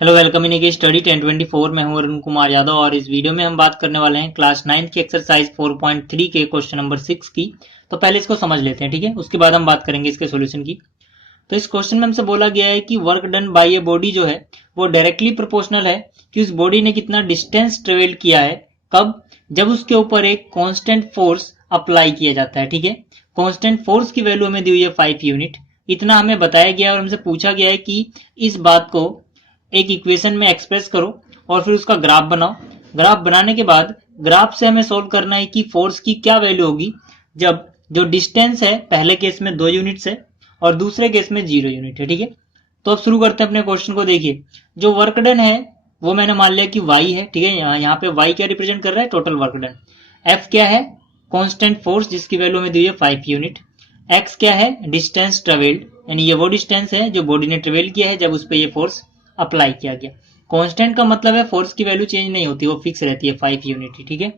Hello welcome in की study 1024 में हूं अरुण कुमार यादव और इस वीडियो में हम बात करने वाले हैं क्लास 9 की एक्सरसाइज 4.3 के क्वेश्चन नंबर 6 की। तो पहले इसको समझ लेते हैं, ठीक है। उसके बाद हम बात करेंगे इसके सॉल्यूशन की। तो इस क्वेश्चन में हमसे बोला गया है कि work done by a body जो है वो डायरेक्टली प्रोपोर्शनल है कि उस बॉडी ने कितना डिस्टेंस ट्रेवल किया है। कब? जब उसके ऊपर एक कांस्टेंट फोर्स अप्लाई किया जाता है, ठीक है। कांस्टेंट फोर्स की वैल्यू हमें दी हुई है 5 यूनिट। इतना हमें बताया गया और हमसे पूछा गया है कि इस बात को एक इक्वेशन में एक्सप्रेस करो और फिर उसका ग्राफ बनाओ। ग्राफ बनाने के बाद ग्राफ से हमें सोल्व करना है कि फोर्स की क्या वैल्यू होगी जब जो डिस्टेंस है पहले केस में 2 यूनिट्स है और दूसरे केस में 0 यूनिट है, ठीक है। तो अब शुरू करते हैं अपने क्वेश्चन को। देखिए, जो वर्क डन है वो मैंने मान लिया कि y है, ठीक है। यहाँ पे y क्या रिप्रेजेंट कर रहा है? Total work done. f क्या है? कांस्टेंट फोर्स जिसकी वैल्यू में दी है 5 यूनिट। x क्या है? डिस्टेंस ट्रेवल्ड, यानी ये वो डिस्टेंस है जो बॉडी ने ट्रेवल किया है जब उस पर ये फोर्स अप्लाई किया गया। कांस्टेंट का मतलब है फोर्स की वैल्यू चेंज नहीं होती, वो फिक्स रहती है 5 यूनिट, ठीक है।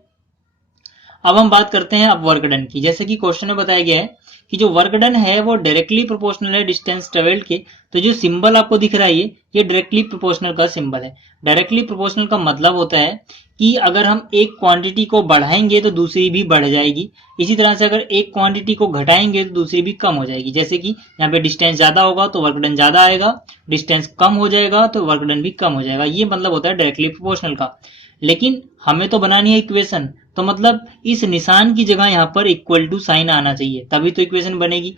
अब हम बात करते हैं अब वर्क डन की। जैसे कि क्वेश्चन में बताया गया है कि जो वर्क डन है वो डायरेक्टली प्रोपोर्शनल है डिस्टेंस ट्रेवल्ड के। तो जो सिंबल आपको दिख रहा है ये डायरेक्टली प्रोपोर्शनल का सिंबल है। डायरेक्टली प्रोपोर्शनल का मतलब होता है कि अगर हम एक क्वांटिटी को बढ़ाएंगे तो दूसरी भी बढ़ जाएगी। इसी तरह से अगर एक क्वांटिटी को घटाएंगे तो दूसरी भी कम हो जाएगी। जैसे कि यहाँ पे डिस्टेंस ज्यादा होगा तो वर्क डन ज्यादा आएगा, डिस्टेंस कम हो जाएगा तो वर्क डन भी कम हो जाएगा। ये मतलब होता है डायरेक्टली प्रोपोर्शनल का। लेकिन हमें तो बनानी है इक्वेशन, तो मतलब इस निशान की जगह यहाँ पर इक्वल टू साइन आना चाहिए, तभी तो इक्वेशन बनेगी,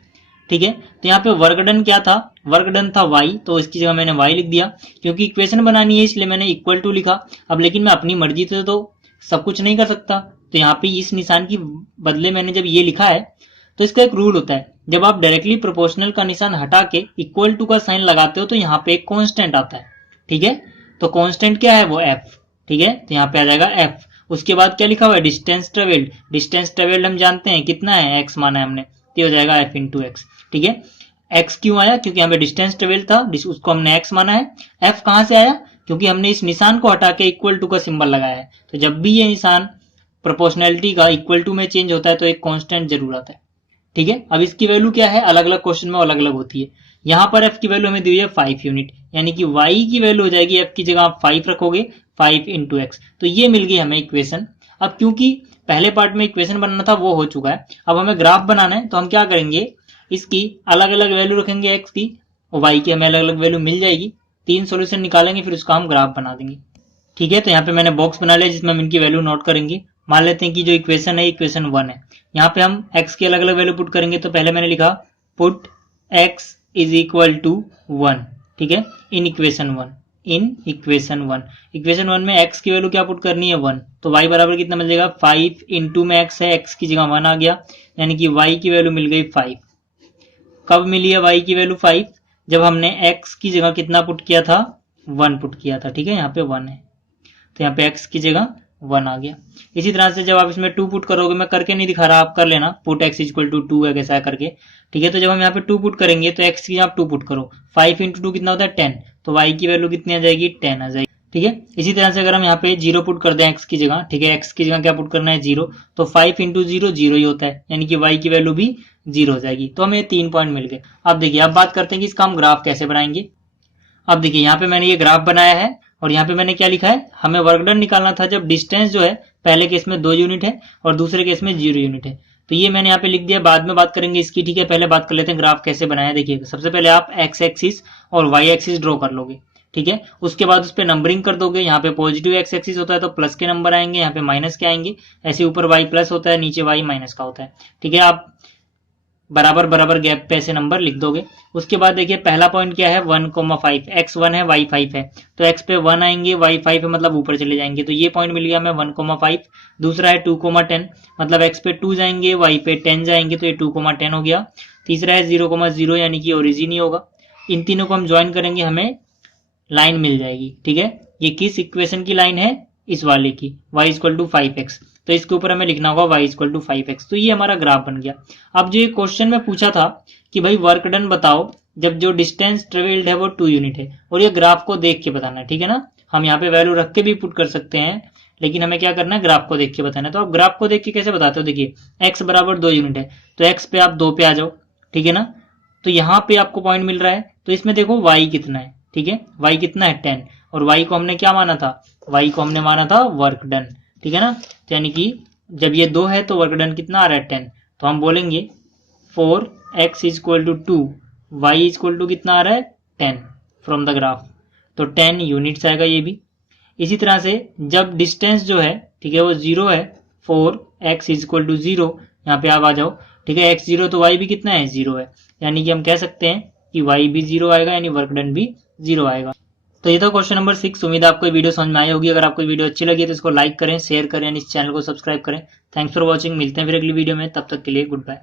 ठीक है। तो यहाँ पे वर्क डन क्या था? वर्क डन था y, तो इसकी जगह मैंने y लिख दिया क्योंकि इक्वेशन बनानी है इसलिए मैंने इक्वल टू लिखा। अब लेकिन मैं अपनी मर्जी से तो सब कुछ नहीं कर सकता, तो यहाँ पे इस निशान की बदले मैंने जब ये लिखा है तो इसका एक रूल होता है, जब आप डायरेक्टली प्रोपोर्शनल का निशान हटा के इक्वल टू का साइन लगाते हो तो यहाँ पे एक कांस्टेंट आता है, ठीक है। तो कांस्टेंट क्या है? वो f, ठीक है। तो यहाँ पे आ जाएगा f। उसके बाद क्या लिखा हुआ है? Distance travelled. डिस्टेंस ट्रेवल्ड हम जानते हैं कितना है, x माना है हमने, तो हो जाएगा f इंटू एक्स, ठीक है। x क्यों आया? क्योंकि यहाँ पे डिस्टेंस ट्रेवल्ड था, उसको हमने x माना है। f कहां से आया? क्योंकि हमने इस निशान को हटा के इक्वल टू का सिंबल लगाया है। तो जब भी ये निशान प्रोपोर्शनैलिटी का इक्वल टू में चेंज होता है तो एक कांस्टेंट जरूर आता है, ठीक है। अब इसकी वैल्यू क्या है? अलग अलग क्वेश्चन में अलग अलग होती है। यहाँ पर f की वैल्यू हमें दी हुई है 5 यूनिट, यानी कि y की वैल्यू हो जाएगी, f की जगह आप 5 रखोगे, 5 इंटू एक्स। तो ये मिल गई हमें इक्वेशन। अब क्योंकि पहले पार्ट में इक्वेशन बनाना था वो हो चुका है, अब हमें ग्राफ बनाना है, तो हम क्या करेंगे, इसकी अलग अलग वैल्यू रखेंगे x की और y की हमें अलग अलग वैल्यू मिल जाएगी। 3 सोल्यूशन निकालेंगे फिर उसका हम ग्राफ बना देंगे, ठीक है। तो यहाँ पे मैंने बॉक्स बना लिया जिसमें हम इनकी वैल्यू नोट करेंगे। मान लेते हैं कि जो इक्वेशन है इक्वेशन 1 है। यहाँ पे हम x की अलग अलग वैल्यू पुट करेंगे, तो पहले मैंने लिखा put x is equal to 1, ठीक है, in equation 1। In equation 1, equation 1 में x की वैल्यू क्या पुट करनी है? 1। तो y बराबर कितना मिल जाएगा? 5 इंटू में x है, x की जगह 1 आ गया, यानी कि y की वैल्यू मिल गई 5। कब मिली है y की वैल्यू 5? जब हमने x की जगह कितना पुट किया था? 1 पुट किया था, ठीक है। यहाँ पे 1 है तो यहाँ पे x की जगह 1 आ गया। इसी तरह से जब आप इसमें 2 पुट करोगे, मैं करके नहीं दिखा रहा, आप कर लेना, पुट x इक्वल टू 2 है कैसा करके, ठीक है। तो जब हम यहाँ पे 2 पुट करेंगे तो x की आप 2 पुट करो, 5 इंटू 2 कितना होता है? 10। तो y की वैल्यू कितनी आ जाएगी? 10 आ जाएगी, ठीक है। इसी तरह से अगर हम यहाँ पे 0 पुट कर दें x की जगह, ठीक है, x की जगह क्या पुट करना है? 0। तो 5 इंटू 0 0 ही होता है, यानी कि y की वैल्यू भी 0 हो जाएगी। तो हमें 3 पॉइंट मिल गए। अब देखिए, अब बात करते हैं कि इसका हम ग्राफ कैसे बनाएंगे। अब देखिए, यहाँ पे मैंने ये ग्राफ बनाया है और यहाँ पे मैंने क्या लिखा है, हमें वर्क डन निकालना था जब डिस्टेंस जो है पहले केस में 2 यूनिट है और दूसरे केस में 0 यूनिट है। तो ये मैंने यहाँ पे लिख दिया, बाद में बात करेंगे इसकी, ठीक है। पहले बात कर लेते हैं ग्राफ कैसे बनाया। देखिए, सबसे पहले आप x एक्सिस और y एक्सिस ड्रॉ कर लोगे, ठीक है। उसके बाद उस पर नंबरिंग कर दोगे। यहाँ पे पॉजिटिव x एक्सिस होता है तो प्लस के नंबर आएंगे, यहाँ पे माइनस के आएंगे। ऐसे ऊपर y प्लस होता है, नीचे y माइनस का होता है, ठीक है। आप बराबर बराबर गैप पे ऐसे नंबर लिख दोगे। उसके बाद देखिए, पहला पॉइंट क्या है? 1,5, x 1 है, y 5 है, तो x पे 1 आएंगे, y 5 है, मतलब ऊपर चले जाएंगे, तो ये पॉइंट मिल गया हमें 1,5। दूसरा है 2,10, मतलब x पे 2 जाएंगे, y पे 10 जाएंगे, तो ये 2,10 हो गया। तीसरा है 0,0, यानी कि ओरिजिन ही होगा। इन तीनों को हम ज्वाइन करेंगे, हमें लाइन मिल जाएगी, ठीक है। ये किस इक्वेशन की लाइन है? इस वाले की, y इक्वल टू 5x। तो इसके ऊपर हमें लिखना होगा y इक्वल टू 5x। तो ये हमारा ग्राफ बन गया। अब जो ये क्वेश्चन में पूछा था कि भाई वर्क डन बताओ जब जो डिस्टेंस ट्रेवल्ड है वो 2 यूनिट है, और ये ग्राफ को देख के बताना है, ठीक है ना। हम यहाँ पे वैल्यू रख के भी पुट कर सकते हैं, लेकिन हमें क्या करना है? ग्राफ को देख के बताना है। तो आप ग्राफ को देख के कैसे बताते हो? देखिए, x बराबर 2 यूनिट है तो x पे आप 2 पे आ जाओ, ठीक है ना। तो यहाँ पे आपको पॉइंट मिल रहा है, तो इसमें देखो y कितना है, ठीक है, y कितना है? 10, और y को हमने क्या माना था, y को हमने माना था वर्क डन, ठीक है ना। तो यानी कि जब ये 2 है तो वर्क डन कितना आ रहा है 10, तो हम बोलेंगे 4x is equal to 2, y is equal to कितना आ रहा है 10 फ्रॉम द ग्राफ, तो 10 यूनिट्स आएगा ये भी। इसी तरह से जब डिस्टेंस जो है, ठीक है, वो 0 है, 4x इज इक्वल टू 0, यहाँ पे आप आ जाओ, ठीक है, x 0 तो y भी कितना है 0 है, यानी कि हम कह सकते हैं कि y भी 0 आएगा, यानी वर्क डन भी 0 आएगा। तो ये था क्वेश्चन नंबर 6। उम्मीद है आपको ये वीडियो समझ में आई होगी। अगर आपको वीडियो अच्छी लगी तो इसको लाइक करें, शेयर करें, इस चैनल को सब्सक्राइब करें। थैंक्स फॉर वॉचिंग, मिलते हैं फिर अगली वीडियो में, तब तक के लिए गुड बाय।